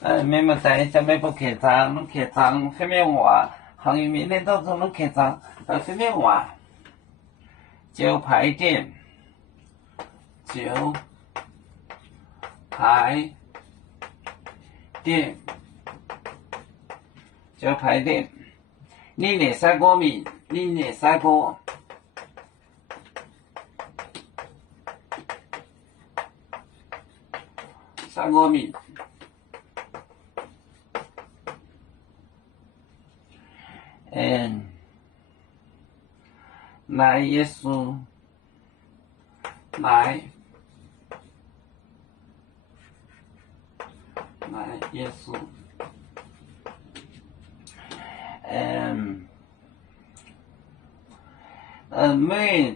每么在下面不开张，能开张后面话，行业面临当中能开张，后面话就排店，就排店，就排店。你那三个名，你那三个。三个名，来耶稣，来耶稣，没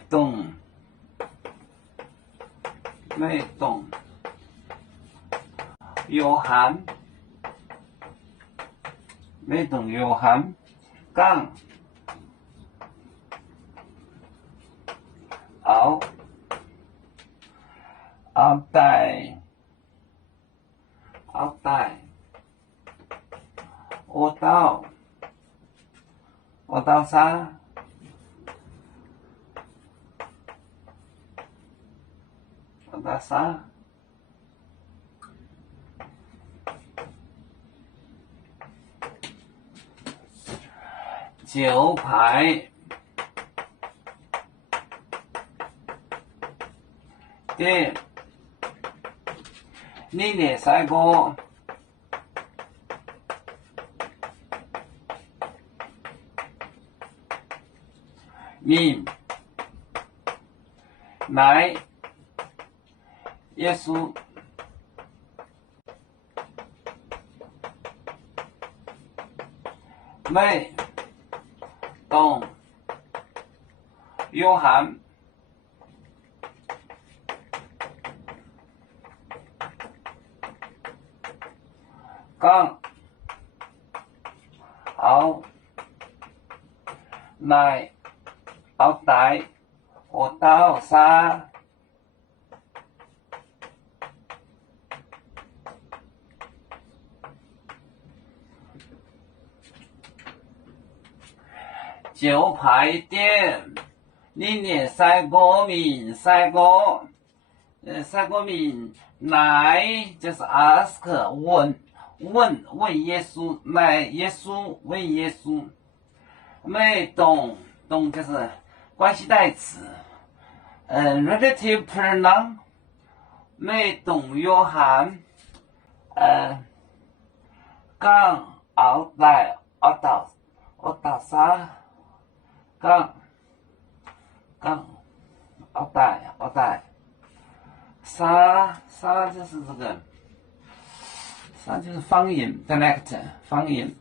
懂，约翰，没懂约翰，刚，奥黛，我到啥？我到啥？九排店，你那三个名来耶稣，没懂约翰，刚奥来奥黛，我到啥？就排店，你那三个名，三个名来就是 ask 问耶稣，来耶稣问耶稣，没懂就是关系代词，relative pronoun 没懂约翰，刚奥黛奥到啥？刚奥黛，啥就是这个，啥就是方言 dialect 方言，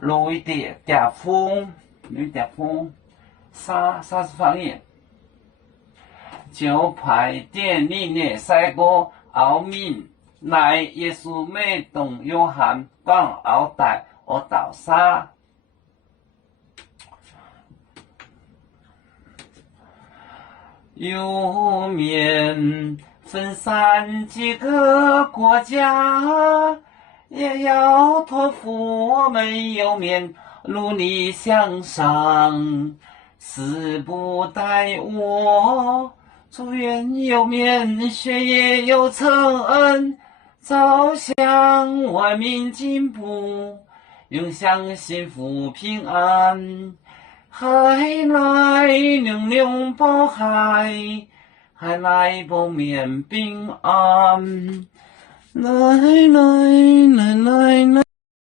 路一点风，啥是方言？就排店里那三个奥名来耶稣没懂约翰刚奥黛我到啥？有面分散几个国家，也要托付我们有面努力向上，死不待我，祝愿有面学业有成恩，走向文明进步，永享幸福平安。海来玲珑宝海，海来不免平安。来。